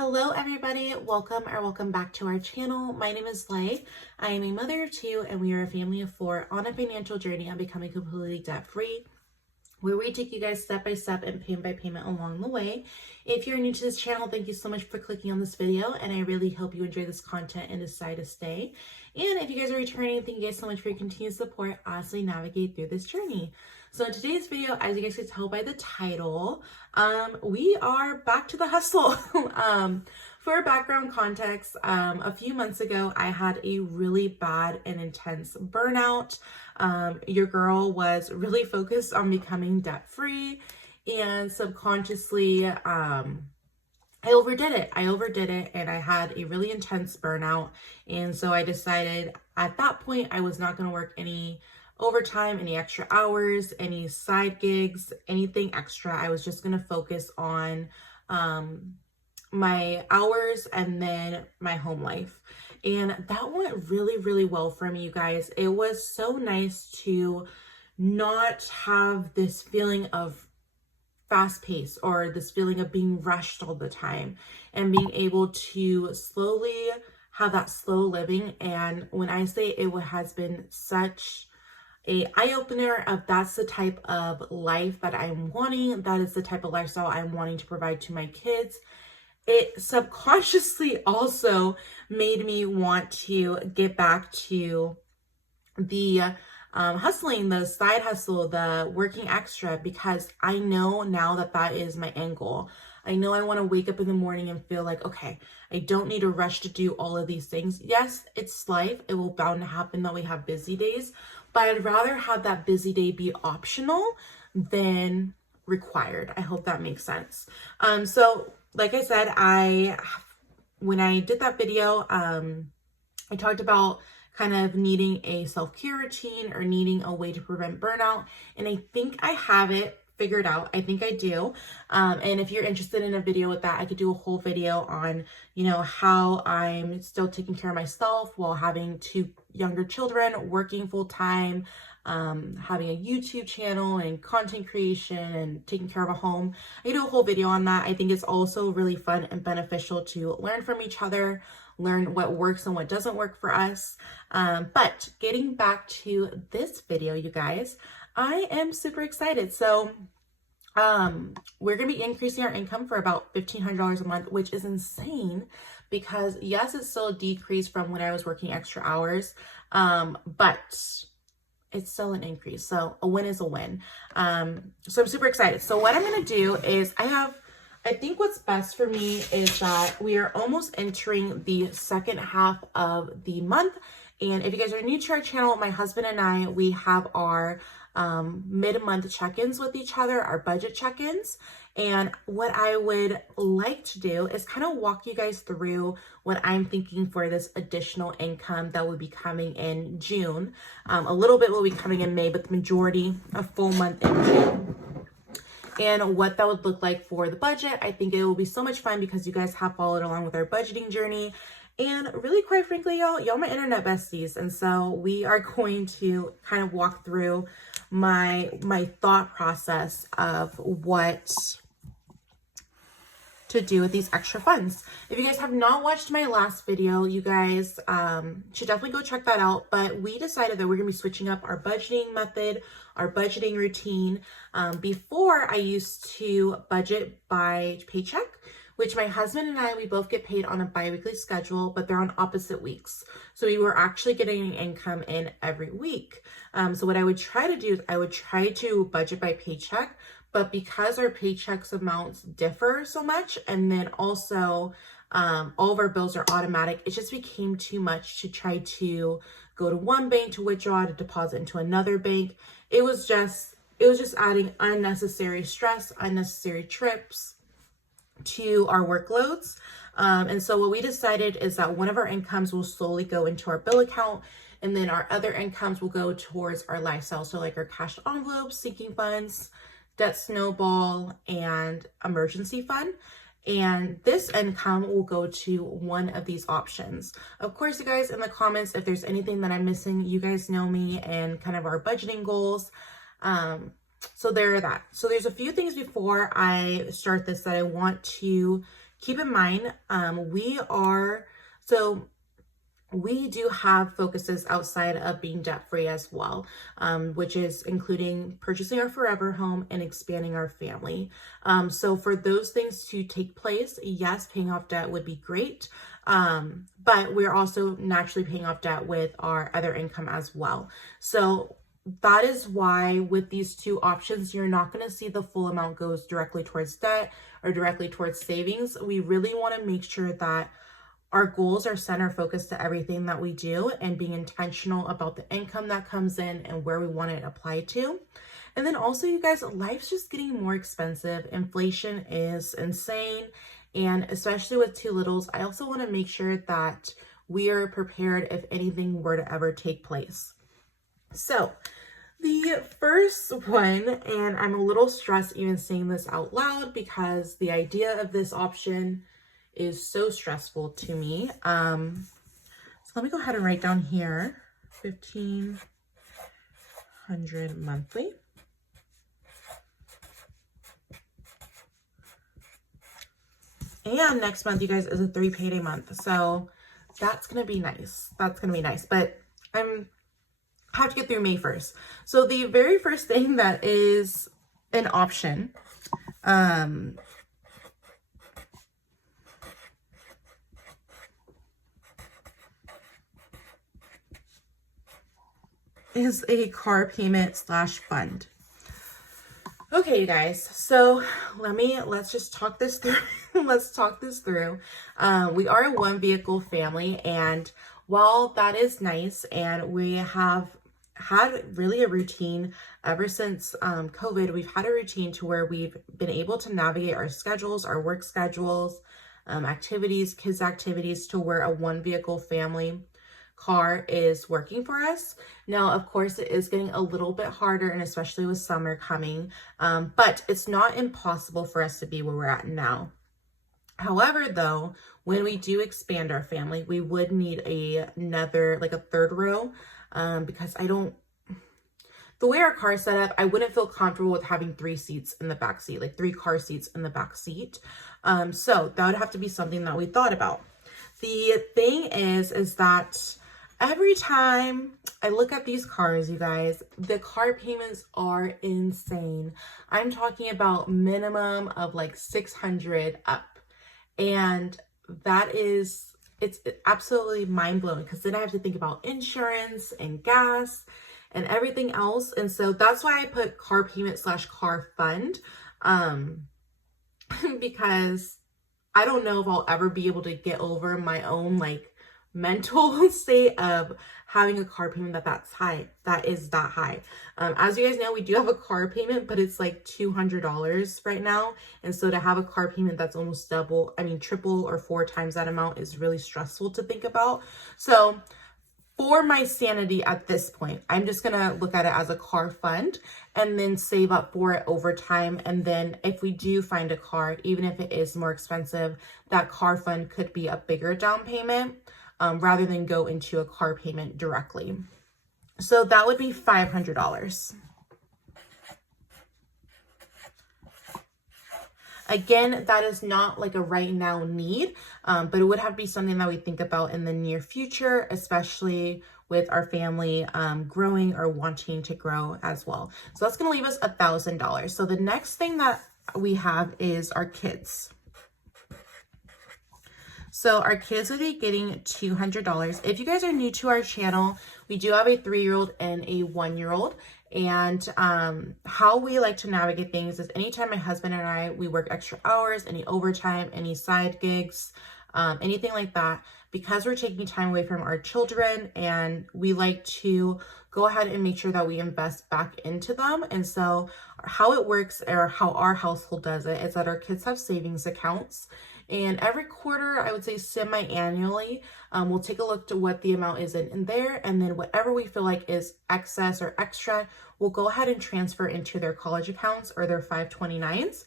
Hello everybody, welcome back to our channel. My name is Lay. I am a mother of two and we are a family of four on a financial journey on becoming completely debt-free, where we take you guys step by step and payment by payment along the way. If you're new to this channel, thank you so much for clicking on this video, and I really hope you enjoy this content and decide to stay. And if you guys are returning, thank you guys so much for your continued support as we navigate through this journey. So in today's video, as you guys can tell by the title, we are back to the hustle. For background context, a few months ago, I had a really bad and intense burnout. Your girl was really focused on becoming debt-free, and subconsciously, I overdid it and I had a really intense burnout. And so I decided at that point, I was not going to work any overtime, any extra hours, any side gigs, anything extra. I was just going to focus on, my hours and then my home life. And that went really, really well for me, you guys. It was so nice to not have this feeling of fast pace or this feeling of being rushed all the time, and being able to slowly have that slow living. And when I say it has been such a eye-opener of that's the type of life that I'm wanting, that is the type of lifestyle I'm wanting to provide to my kids, it subconsciously also made me want to get back to the hustling, the side hustle, the working extra, because I know now that that is my end goal. I know I want to wake up in the morning and feel like, okay, I don't need to rush to do all of these things. Yes, it's life. It will bound to happen that we have busy days, but I'd rather have that busy day be optional than required. I hope that makes sense. So like I said, when I did that video, I talked about kind of needing a self-care routine or needing a way to prevent burnout. And I think I have it figured out. I think I do. And if you're interested in a video with that, I could do a whole video on, how I'm still taking care of myself while having two younger children, working full time, having a YouTube channel and content creation and taking care of a home. I do a whole video on that. I think it's also really fun and beneficial to learn from each other, learn what works and what doesn't work for us. But getting back to this video, you guys, I am super excited. So we're going to be increasing our income for about $1,500 a month, which is insane because yes, it's still a decrease from when I was working extra hours, but it's still an increase. So a win is a win. So I'm super excited. So what I'm going to do is I think what's best for me is that we are almost entering the second half of the month. And if you guys are new to our channel, my husband and I, we have our mid-month check-ins with each other, our budget check-ins. And what I would like to do is kind of walk you guys through what I'm thinking for this additional income that will be coming in June. A little bit will be coming in May, but the majority, a full month in June. And what that would look like for the budget. I think it will be so much fun because you guys have followed along with our budgeting journey. And really, quite frankly, y'all my internet besties. And so we are going to kind of walk through my thought process of what to do with these extra funds. If you guys have not watched my last video, you guys should definitely go check that out. But we decided that we're gonna be switching up our budgeting method, our budgeting routine. Before I used to budget by paycheck, which my husband and I, we both get paid on a bi-weekly schedule, but they're on opposite weeks. So we were actually getting income in every week. So what I would try to do is I would try to budget by paycheck, but because our paychecks amounts differ so much, and then also all of our bills are automatic, it just became too much to try to go to one bank to withdraw, to deposit into another bank. It was just adding unnecessary stress, unnecessary trips to our workloads. And so what we decided is that one of our incomes will slowly go into our bill account, and then our other incomes will go towards our lifestyle. So like our cash envelopes, sinking funds, debt snowball, and emergency fund. And this income will go to one of these options. Of course, you guys, in the comments, if there's anything that I'm missing, you guys know me and kind of our budgeting goals. So there's a few things before I start this that I want to keep in mind, we do have focuses outside of being debt free as well, which is including purchasing our forever home and expanding our family. So for those things to take place, yes, paying off debt would be great. But we're also naturally paying off debt with our other income as well. So that is why with these two options, you're not going to see the full amount goes directly towards debt or directly towards savings. We really want to make sure that our goals are center focused to everything that we do and being intentional about the income that comes in and where we want it applied to. And then also, you guys, life's just getting more expensive. Inflation is insane. And especially with two littles, I also want to make sure that we are prepared if anything were to ever take place. So the first one, and I'm a little stressed even saying this out loud because the idea of this option is so stressful to me. So let me go ahead and write down here, $1,500 monthly. And next month, you guys, is a 3 payday month. So that's going to be nice. That's going to be nice. But I have to get through May 1st. So the very first thing that is an option, is a car payment slash fund. Okay, you guys, so let's just talk this through. Let's talk this through. We are a one vehicle family, and while that is nice, and we have had really a routine ever since COVID, we've had a routine to where we've been able to navigate our schedules, our work schedules, activities, kids activities, to where a one vehicle family car is working for us. Now, of course, it is getting a little bit harder, and especially with summer coming, but it's not impossible for us to be where we're at now. However, though, when we do expand our family, we would need another, like a third row, because the way our car is set up, I wouldn't feel comfortable with having 3 seats in the back seat, like 3 car seats in the back seat. So that would have to be something that we thought about. The thing is that every time I look at these cars, you guys, the car payments are insane. I'm talking about minimum of like $600 up. And it's absolutely mind-blowing, because then I have to think about insurance and gas and everything else. And so that's why I put car payment slash car fund, because I don't know if I'll ever be able to get over my own like mental state of having a car payment that is that high. As you guys know, we do have a car payment, but it's like $200 right now. And so to have a car payment that's almost triple or 4 times that amount is really stressful to think about. So for my sanity at this point, I'm just going to look at it as a car fund and then save up for it over time. And then if we do find a car, even if it is more expensive, that car fund could be a bigger down payment, rather than go into a car payment directly. So that would be $500. Again, that is not like a right now need, but it would have to be something that we think about in the near future, especially with our family growing or wanting to grow as well. So that's going to leave us $1,000. So the next thing that we have is our kids. So our kids would be getting $200. If you guys are new to our channel, we do have a 3-year-old and a 1-year-old. And how we like to navigate things is anytime my husband and I, we work extra hours, any overtime, any side gigs, anything like that, because we're taking time away from our children, and we like to go ahead and make sure that we invest back into them. And so how it works, or how our household does it, is that our kids have savings accounts. And every quarter, I would say semi-annually, we'll take a look to what the amount is in there. And then whatever we feel like is excess or extra, we'll go ahead and transfer into their college accounts or their 529s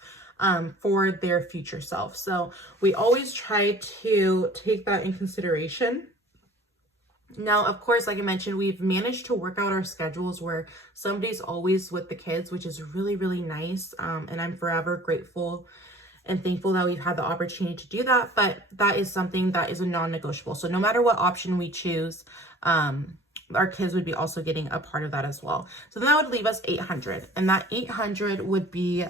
for their future self. So we always try to take that in consideration. Now, of course, like I mentioned, we've managed to work out our schedules where somebody's always with the kids, which is really, really nice. And I'm forever grateful and thankful that we've had the opportunity to do that. But that is something that is a non-negotiable. So no matter what option we choose, our kids would be also getting a part of that as well. So then that would leave us 800, and that 800 would be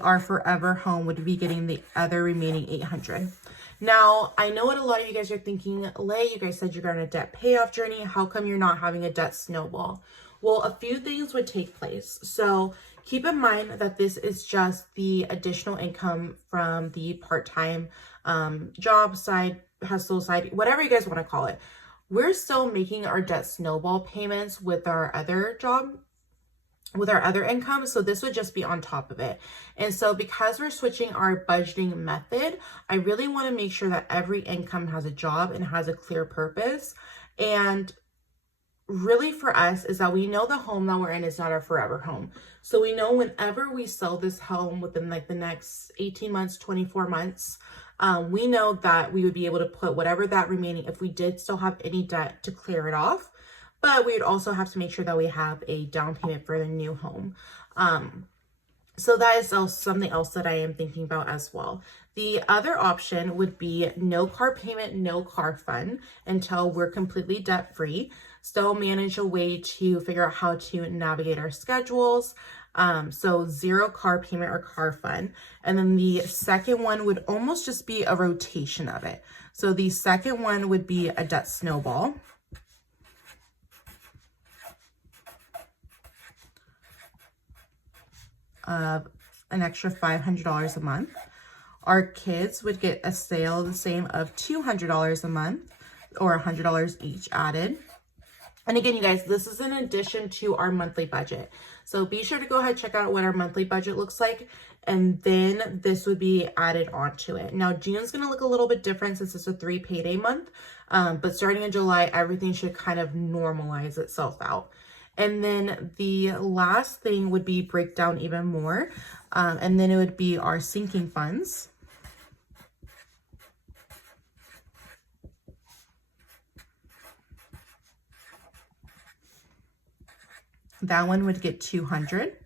our forever home would be getting the other remaining 800. Now, I know what a lot of you guys are thinking. Lay, you guys said you're on a debt payoff journey. How come you're not having a debt snowball? Well, a few things would take place. So keep in mind that this is just the additional income from the part-time job side, hustle side, whatever you guys want to call it. We're still making our debt snowball payments with our other job, with our other income. So this would just be on top of it. And so because we're switching our budgeting method, I really want to make sure that every income has a job and has a clear purpose. And really for us is that we know the home that we're in is not our forever home. So we know whenever we sell this home within like the next 18 months, 24 months, we know that we would be able to put whatever that remaining, if we did still have any debt, to clear it off. But we would also have to make sure that we have a down payment for the new home. So that is also something else that I am thinking about as well. The other option would be no car payment, no car fund until we're completely debt free. Still manage a way to figure out how to navigate our schedules. So 0 car payment or car fund. And then the second one would almost just be a rotation of it. So the second one would be a debt snowball of an extra $500 a month. Our kids would get a sale the same of $200 a month, or $100 each added. And again, you guys, this is in addition to our monthly budget. So be sure to go ahead and check out what our monthly budget looks like. And then this would be added onto it. Now, June's going to look a little bit different since it's a 3 payday month. But starting in July, everything should kind of normalize itself out. And then the last thing would be break down even more. And then it would be our sinking funds. That one would get 200.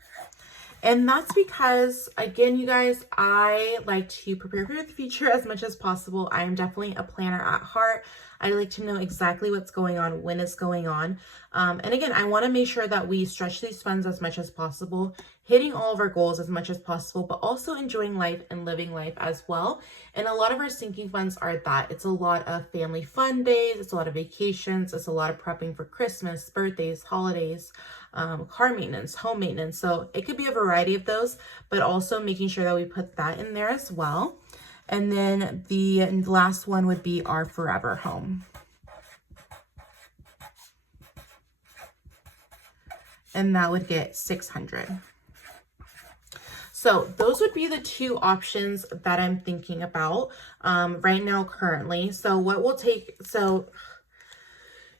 And that's because, again, you guys, I like to prepare for the future as much as possible. I am definitely a planner at heart. I like to know exactly what's going on, when it's going on. And again, I want to make sure that we stretch these funds as much as possible, hitting all of our goals as much as possible, but also enjoying life and living life as well. And a lot of our sinking funds are that. It's a lot of family fun days. It's a lot of vacations. It's a lot of prepping for Christmas, birthdays, holidays, car maintenance, home maintenance. So it could be a variety of those, but also making sure that we put that in there as well. And then the last one would be our forever home. And that would get 600. So those would be the two options that I'm thinking about right now currently. So what we'll take, so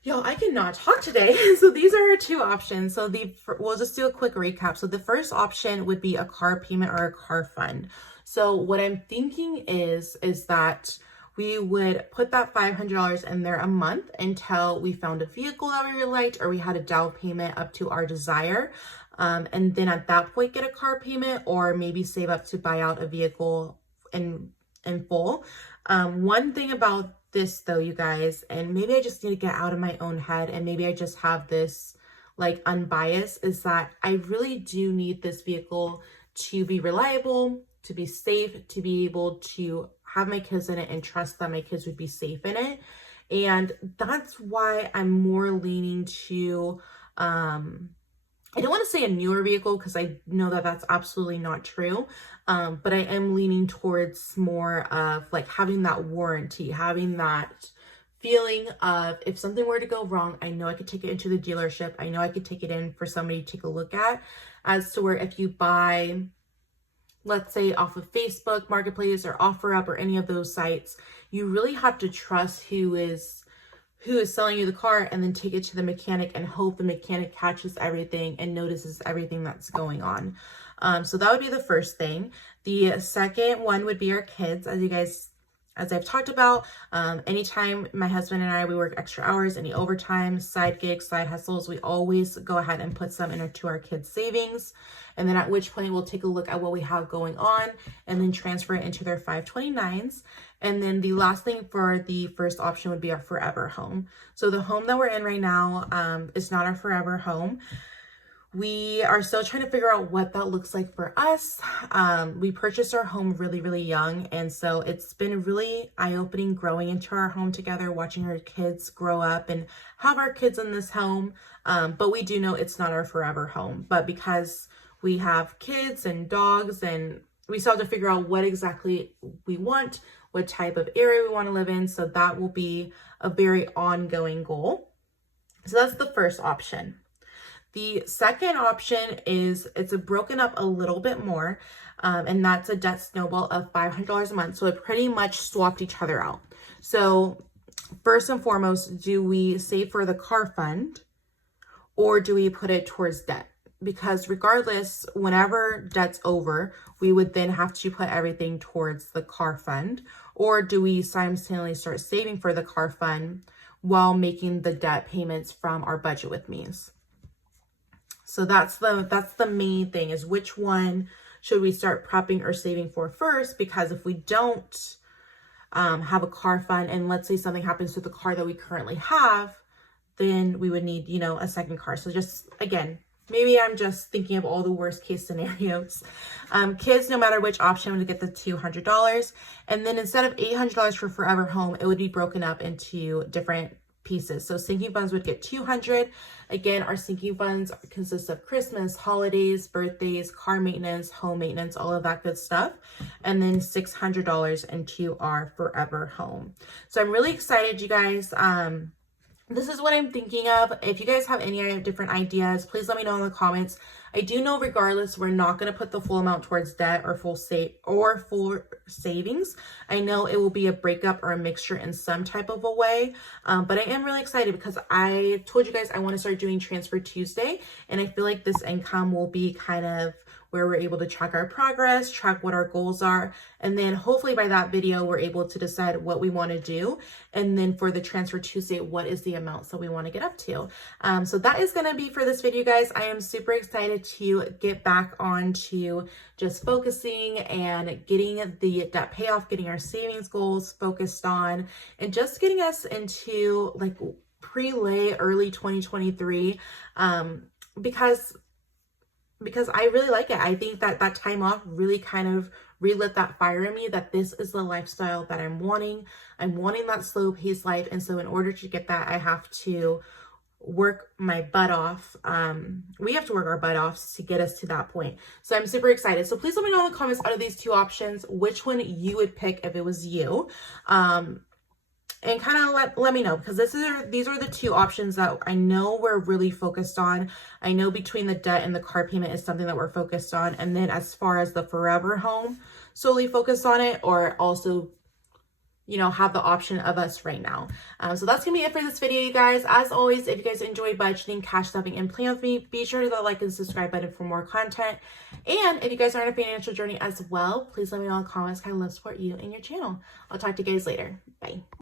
y'all, I cannot talk today. So these are our two options. So we'll just do a quick recap. So the first option would be a car payment or a car fund. So what I'm thinking is that we would put that $500 in there a month until we found a vehicle that we really liked, or we had a down payment up to our desire. And then at that point, get a car payment, or maybe save up to buy out a vehicle in full. One thing about this though, you guys, and maybe I just need to get out of my own head, and maybe I just have this like unbiased, is that I really do need this vehicle to be reliable, to be safe, to be able to have my kids in it and trust that my kids would be safe in it. And that's why I'm more leaning to, I don't want to say a newer vehicle because I know that that's absolutely not true. But I am leaning towards more of like having that warranty, having that feeling of if something were to go wrong, I know I could take it into the dealership. I know I could take it in for somebody to take a look at, as to where if you buy, let's say off of Facebook Marketplace or OfferUp or any of those sites, you really have to trust who is selling you the car, and then take it to the mechanic and hope the mechanic catches everything and notices everything that's going on. So that would be the first thing. The second one would be our kids. As you guys As I've talked about, anytime my husband and I, we work extra hours, any overtime, side gigs, side hustles, we always go ahead and put some into our kids' savings. And then at which point we'll take a look at what we have going on and then transfer it into their 529s. And then the last thing for the first option would be our forever home. So the home that we're in right now is not our forever home. We are still trying to figure out what that looks like for us. We purchased our home really, really young. And so it's been really eye-opening growing into our home together, watching our kids grow up and have our kids in this home. But we do know it's not our forever home. But because we have kids and dogs, and we still have to figure out what exactly we want, what type of area we want to live in. So that will be a very ongoing goal. So that's the first option. The second option is it's broken up a little bit more, and that's a debt snowball of $500 a month. So it pretty much swapped each other out. So first and foremost, do we save for the car fund or do we put it towards debt? Because regardless, whenever debt's over, we would then have to put everything towards the car fund, or do we simultaneously start saving for the car fund while making the debt payments from our budget with me's? So that's the main thing, is which one should we start prepping or saving for first? Because if we don't have a car fund, and let's say something happens to the car that we currently have, then we would need, a second car. So just, again, maybe I'm just thinking of all the worst case scenarios. Kids, no matter which option, would get the $200. And then instead of $800 for forever home, it would be broken up into different pieces. So sinking funds would get $200. Again, our sinking funds consist of Christmas, holidays, birthdays, car maintenance, home maintenance, all of that good stuff. And then $600 into our forever home. So I'm really excited, you guys. This is what I'm thinking of. If you guys have any different ideas, please let me know in the comments. I do know regardless, we're not going to put the full amount towards debt or full savings. I know it will be a breakup or a mixture in some type of a way. But I am really excited because I told you guys I want to start doing Transfer Tuesday. And I feel like this income will be kind of where we're able to track our progress, track what our goals are. And then hopefully by that video, we're able to decide what we want to do. And then for the Transfer Tuesday, what is the amounts that we want to get up to? So that is going to be for this video, guys. I am super excited to get back on to just focusing and getting the debt payoff, getting our savings goals focused on, and just getting us into like pre-lay early 2023, because I really like it. I think that that time off really kind of relit that fire in me that this is the lifestyle that I'm wanting. I'm wanting that slow paced life. And so in order to get that, I have to work my butt off. We have to work our butt off to get us to that point. So I'm super excited. So please let me know in the comments out of these two options, which one you would pick if it was you. And kind of let me know, because these are the two options that I know we're really focused on. I know between the debt and the car payment is something that we're focused on. And then as far as the forever home, solely focused on it, or also, have the option of us right now. So that's gonna be it for this video, you guys. As always, if you guys enjoy budgeting, cash stuffing, and playing with me, be sure to hit the like and subscribe button for more content. And if you guys are on a financial journey as well, please let me know in the comments. I love support you and your channel. I'll talk to you guys later. Bye.